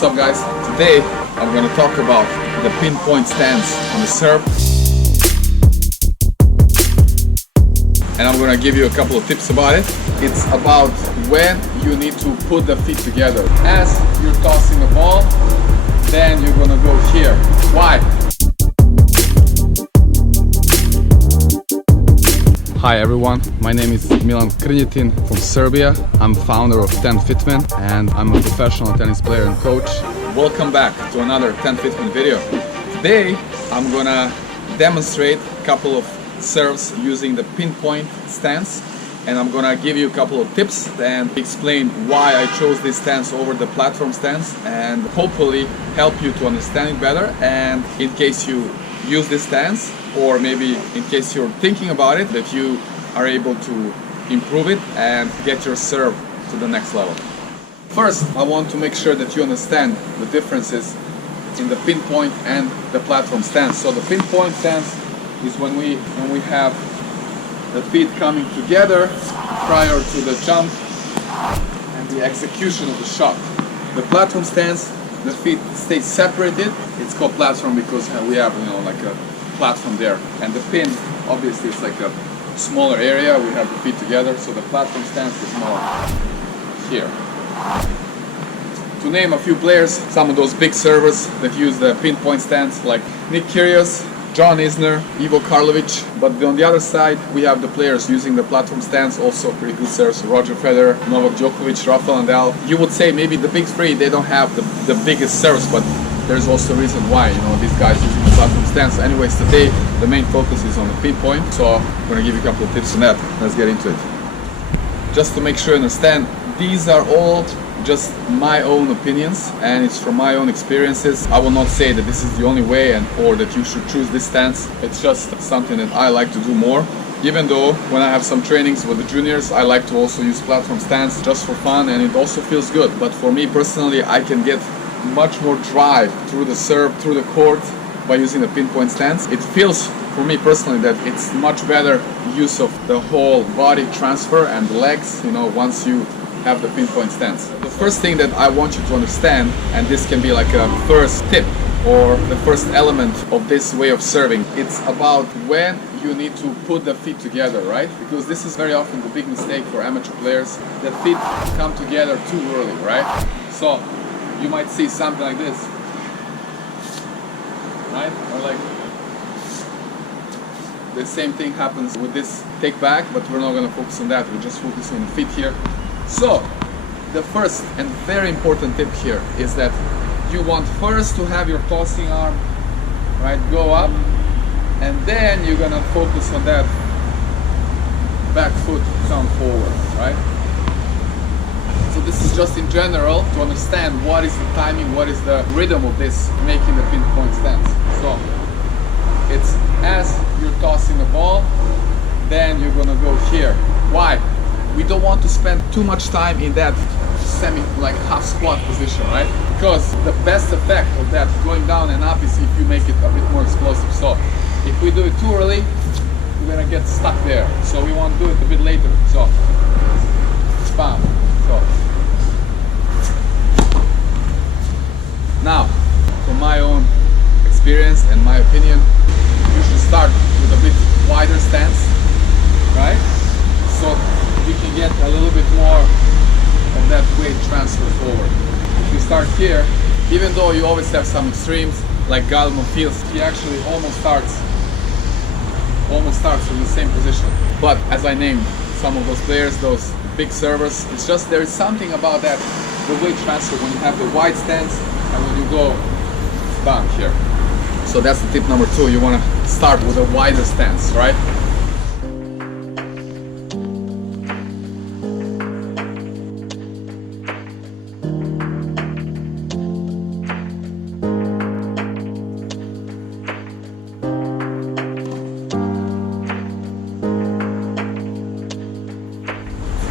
What's up, guys? Today I'm going to talk about the pinpoint stance on the serve, and I'm going to give you a couple of tips about it. It's about when you need to put the feet together. As you're tossing the ball, then you're going to go here. Why? Hi everyone, my name is Milan from Serbia. I'm founder of TENFITMEN and I'm a professional tennis player and coach. Welcome back to another TENFITMEN video. Today I'm gonna demonstrate a couple of serves using the pinpoint stance, and I'm gonna give you a couple of tips and explain why I chose this stance over the platform stance, and hopefully help you to understand it better. And in case you use this stance, or maybe in case you're thinking about it, that you are able to improve it and get your serve to the next level. First, I want to make sure that you understand the differences in the pinpoint and the platform stance. So the pinpoint stance is when we have the feet coming together prior to the jump and the execution of the shot. The platform stance, the feet stay separated. It's called platform because we have, like a platform there, and the pin obviously is like a smaller area. We have the feet together, so the platform stance is more here. To name a few players, some of those big servers that use the pinpoint stance, like Nick Kyrgios, John Isner, Ivo Karlovic. But on the other side, we have the players using the platform stance, also pretty good servers: Roger Federer, Novak Djokovic, Rafael Nadal. You would say maybe the big three, they don't have the biggest serves, but there's also a reason why, these guys using the platform stance. Anyways, today the main focus is on the pinpoint, so I'm going to give you a couple of tips on that. Let's get into it. Just to make sure you understand, these are all just my own opinions, and it's from my own experiences. I will not say that this is the only way or that you should choose this stance. It's just something that I like to do more. Even though when I have some trainings with the juniors, I like to also use platform stance just for fun, and it also feels good. But for me personally, I can get much more drive through the serve, through the court, by using the pinpoint stance. It feels, for me personally, that it's much better use of the whole body transfer and the legs, once you have the pinpoint stance. The first thing that I want you to understand, and this can be like a first tip or the first element of this way of serving, it's about when you need to put the feet together, right? Because this is very often the big mistake for amateur players. The feet come together too early, right? So you might see something like this, right? Or like the same thing happens with this take back, but we're not going to focus on that. We're just focusing on the feet here. So the first and very important tip here is that you want first to have your tossing arm, right, go up, and then you're going to focus on that back foot come forward, right? So this is just in general to understand what is the timing, what is the rhythm of this making the pinpoint stance. So it's as you're tossing the ball, then you're gonna go here. Why? We don't want to spend too much time in that like half squat position, right? Because the best effect of that going down and up is if you make it a bit more explosive. So if we do it too early, we're gonna get stuck there. So we want to do it a bit later. So bam. So now, from my own experience and my opinion, you should start with a bit wider stance, right? So you can get a little bit more of that weight transfer forward. If you start here, even though you always have some extremes, like Galman feels, he actually almost starts in the same position. But as I named some of those players, those big servers, it's just there is something about that, the weight transfer when you have the wide stance and when you go down here. So that's the tip number 2. You want to start with a wider stance, right?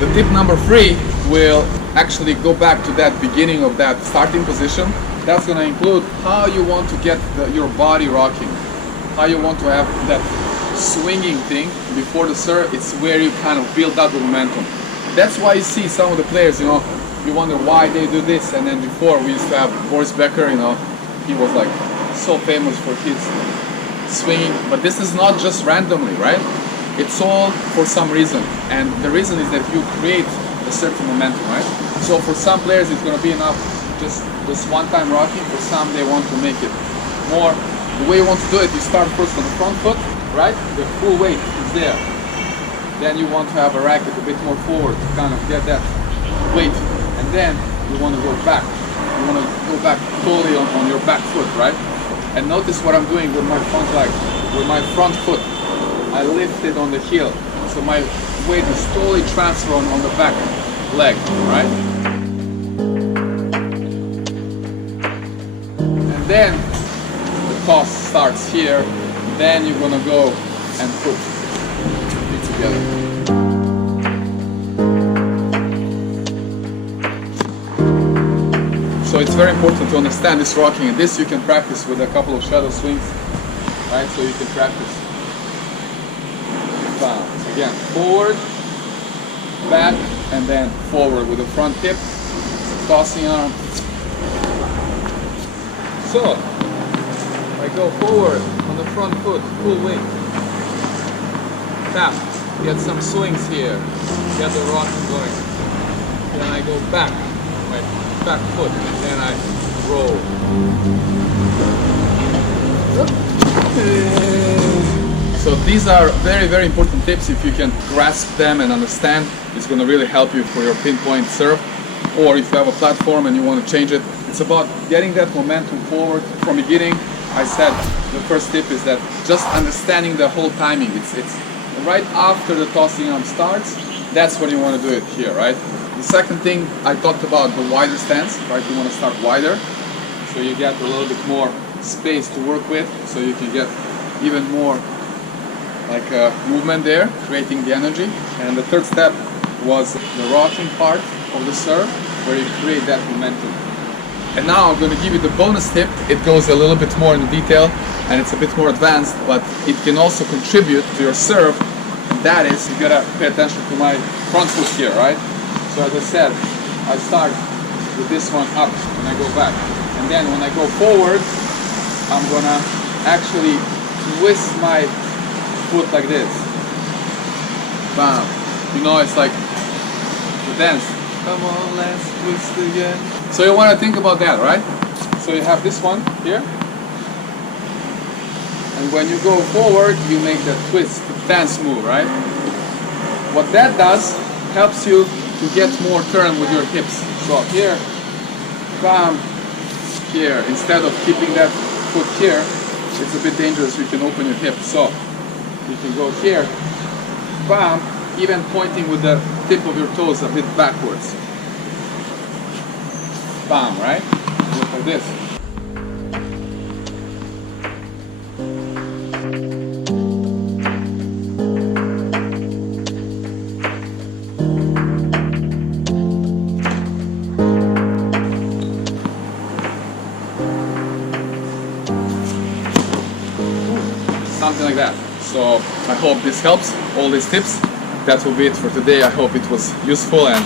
The tip number 3 will actually go back to that beginning of that starting position. That's going to include how you want to get your body rocking, how you want to have that swinging thing before the serve. It's where you kind of build up the momentum. That's why you see some of the players, you wonder why they do this. And then before we used to have Boris Becker, you know, he was like so famous for his swinging, but this is not just randomly, right? It's all for some reason, and the reason is that you create a certain momentum, right? So for some players it's going to be enough just this one time rocking. For some, they want to make it more. The way you want to do it, you start first on the front foot, right? The full weight is there. Then you want to have a racket a bit more forward to kind of get that weight, and then you want to go back. You want to go back totally on your back foot, right? And notice what I'm doing with my front leg. With my front foot, I lift it on the heel, so my weight is totally transferred on the back leg, right? And then the toss starts here. Then you're gonna go and put it together. So it's very important to understand this rocking, and this you can practice with a couple of shadow swings, right? So you can practice. Again, forward, back, and then forward with the front hip, tossing arm. So, I go forward on the front foot, full weight. Tap, get some swings here, get the rocking going. Then I go back, my back foot, and then I roll. So these are very, very important tips. If you can grasp them and understand, it's going to really help you for your pinpoint serve. Or if you have a platform and you want to change it, it's about getting that momentum forward from beginning. I said the first tip is that just understanding the whole timing. It's right after the tossing arm starts. That's when you want to do it here, right? The second thing I talked about, the wider stance, right? You want to start wider, so you get a little bit more space to work with, so you can get even more like movement there, creating the energy. And the third step was the rocking part of the serve, where you create that momentum. And now I'm going to give you the bonus tip. It goes a little bit more in detail, and it's a bit more advanced, but it can also contribute to your serve. And that is, you gotta pay attention to my front foot here, right? So as I said, I start with this one up and I go back. And then when I go forward, I'm gonna actually twist my foot like this. Bam. You know, it's like the dance. Come on, let's twist again. So you want to think about that, right? So you have this one here. And when you go forward, you make that twist, dance move, right? What that does helps you to get more turn with your hips. So here, bam, here. Instead of keeping that foot here, it's a bit dangerous. You can open your hip. So you can go here, bam, even pointing with the tip of your toes a bit backwards. Bam, right? Look like this. Something like that. So I hope this helps, all these tips. That will be it for today. I hope it was useful and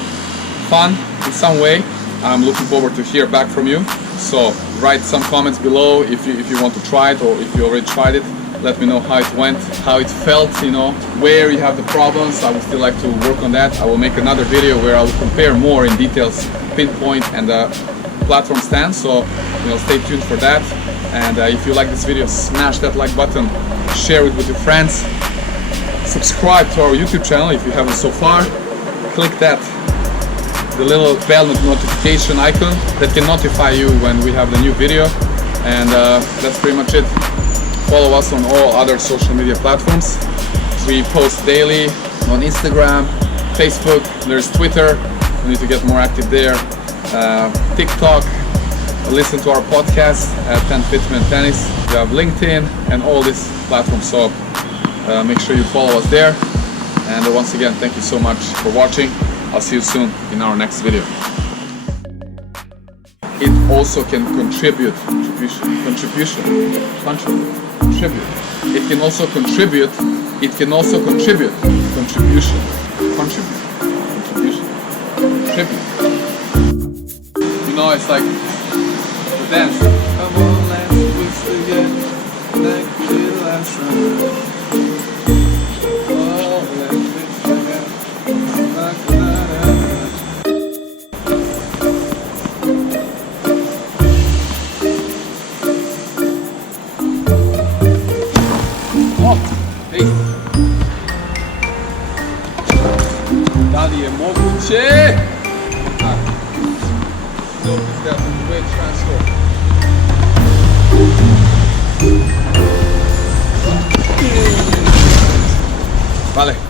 fun in some way. I'm looking forward to hear back from you. So write some comments below if you want to try it, or if you already tried it. Let me know how it went, how it felt, you know, where you have the problems. I would still like to work on that. I will make another video where I will compare more in details pinpoint and platform stance. So, you know, stay tuned for that. And if you like this video, smash that like button, share it with your friends, subscribe to our YouTube channel if you haven't so far, click the little bell notification icon that can notify you when we have the new video. And that's pretty much it. Follow us on all other social media platforms. We post daily on Instagram, Facebook, there's Twitter, we need to get more active there, TikTok. Listen to our podcast at TENFITMEN Tennis. We have LinkedIn and all these platforms, so make sure you follow us there. And once again, thank you so much for watching. I'll see you soon in our next video. It also can contribute. It can also contribute. Contribution. Contribute. know, it's like the dance. Come on, let's twist again, like we did last time. Oh, let's twist again, like that. Oh, hej! Da li je moguće? Vale.